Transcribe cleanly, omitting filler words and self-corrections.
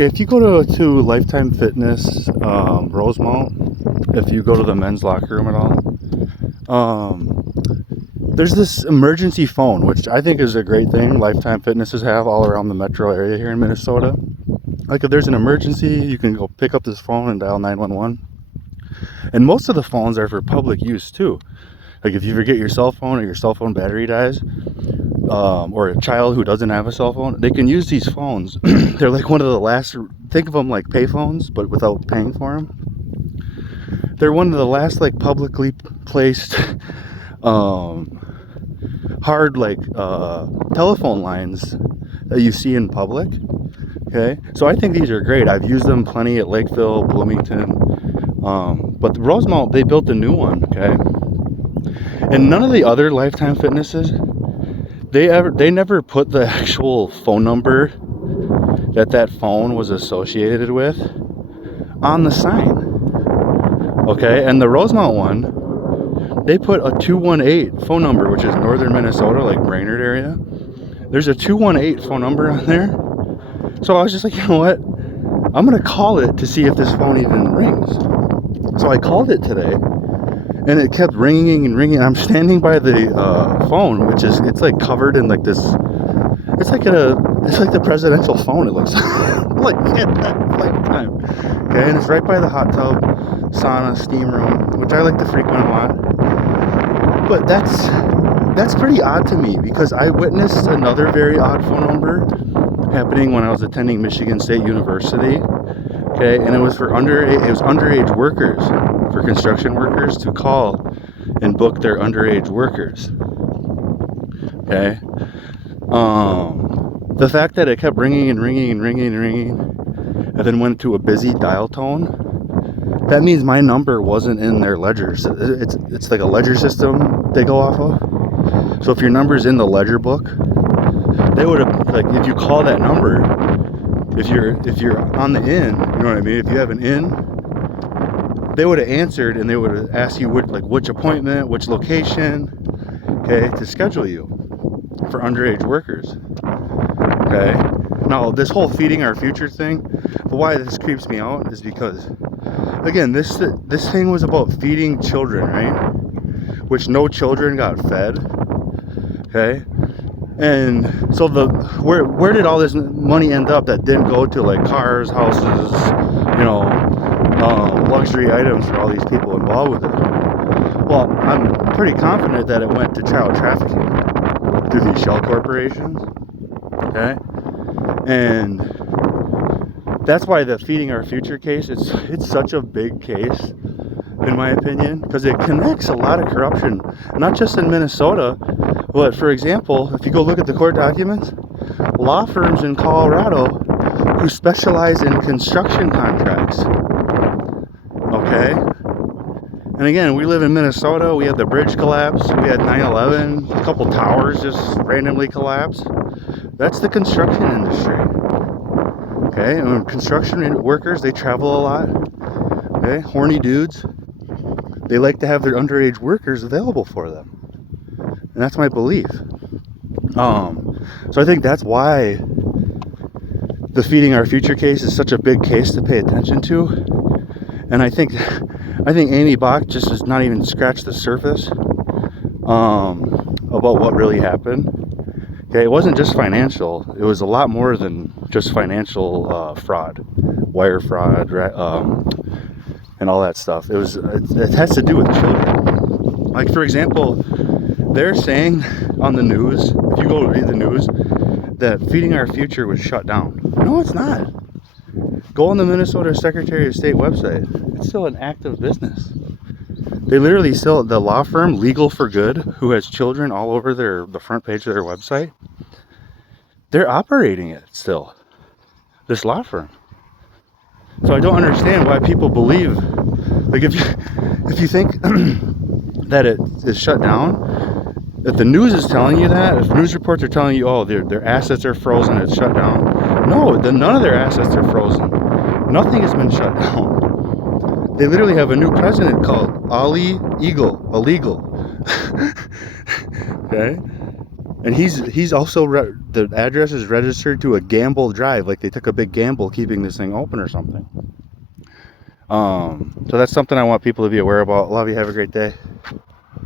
Okay, if you go to Lifetime Fitness, Rosemount, if you go to the men's locker room at all, there's this emergency phone, which I think is a great thing Lifetime Fitnesses have all around the metro area here in Minnesota. Like if there's an emergency, you can go pick up this phone and dial 911. And most of the phones are for public use too. Like if you forget your cell phone or your cell phone battery dies, or a child who doesn't have a cell phone, they can use these phones. They're like one of the last, think of them like pay phones, but without paying for them. They're one of the last like publicly placed hard like telephone lines that you see in public. Okay, so I think these are great. I've used them plenty at Lakeville, Bloomington, but the Rosemount, they built a new one. Okay, and none of the other Lifetime Fitnesses, they never put the actual phone number that phone was associated with on the sign. Okay, and the Rosemount one, they put a 218 phone number, which is northern Minnesota, like Brainerd area. There's a 218 phone number on there. So I was just like, you know what? I'm gonna call it to see if this phone even rings. So I called it today, and it kept ringing and ringing. I'm standing by the phone, which is, it's like covered in like this, it's like the presidential phone, it looks like at Lifetime. Okay, and it's right by the hot tub, sauna, steam room, which I like to frequent a lot. But that's pretty odd to me, because I witnessed another very odd phone number happening when I was attending Michigan State University. Okay, and it was for underage workers, for construction workers to call and book their underage workers. Okay, the fact that it kept ringing and ringing and ringing and ringing, and then went to a busy dial tone, that means my number wasn't in their ledgers. It's like a ledger system they go off of. So if your number's in the ledger book, they would have, like, if you call that number, if you're on the in, you know what I mean? If you have an in, they would have answered, and they would have asked you which appointment, which location, okay, to schedule you for underage workers. Okay. Now this whole feeding our future thing, but why this creeps me out is because, again, this thing was about feeding children, right? Which no children got fed. Okay. And so where did all this money end up that didn't go to like cars, houses, you know, luxury items for all these people involved with it? Well, I'm pretty confident that it went to child trafficking through these shell corporations. Okay, and that's why the Feeding Our Future case, it's such a big case, in my opinion, because it connects a lot of corruption, not just in Minnesota, but for example, if you go look at the court documents, law firms in Colorado who specialize in construction contracts. Okay, and again, we live in Minnesota. We had the bridge collapse, we had 9/11, a couple towers just randomly collapse. That's the construction industry. Okay, and construction workers, they travel a lot. Okay, horny dudes, they like to have their underage workers available for them. And that's my belief. So I think that's why the Feeding Our Future case is such a big case to pay attention to. And I think Amy Bach just has not even scratched the surface about what really happened. Okay, it wasn't just financial. It was a lot more than just financial fraud, wire fraud, and all that stuff. It has to do with children. Like, for example, they're saying on the news, if you go read the news, that Feeding Our Future was shut down. No, it's not. Go on the Minnesota Secretary of State website. It's still an active business. They literally still, the law firm Legal for Good, who has children all over the front page of their website, they're operating it still. This law firm. So I don't understand why people believe, like, if you think that it is shut down, if the news is telling you that, if news reports are telling you, oh, their assets are frozen, it's shut down. No, none of their assets are frozen. Nothing has been shut down. They literally have a new president called Ali Eagle, illegal. Okay? And he's also the address is registered to a gamble drive, like they took a big gamble keeping this thing open or something. So that's something I want people to be aware about. Love you. Have a great day.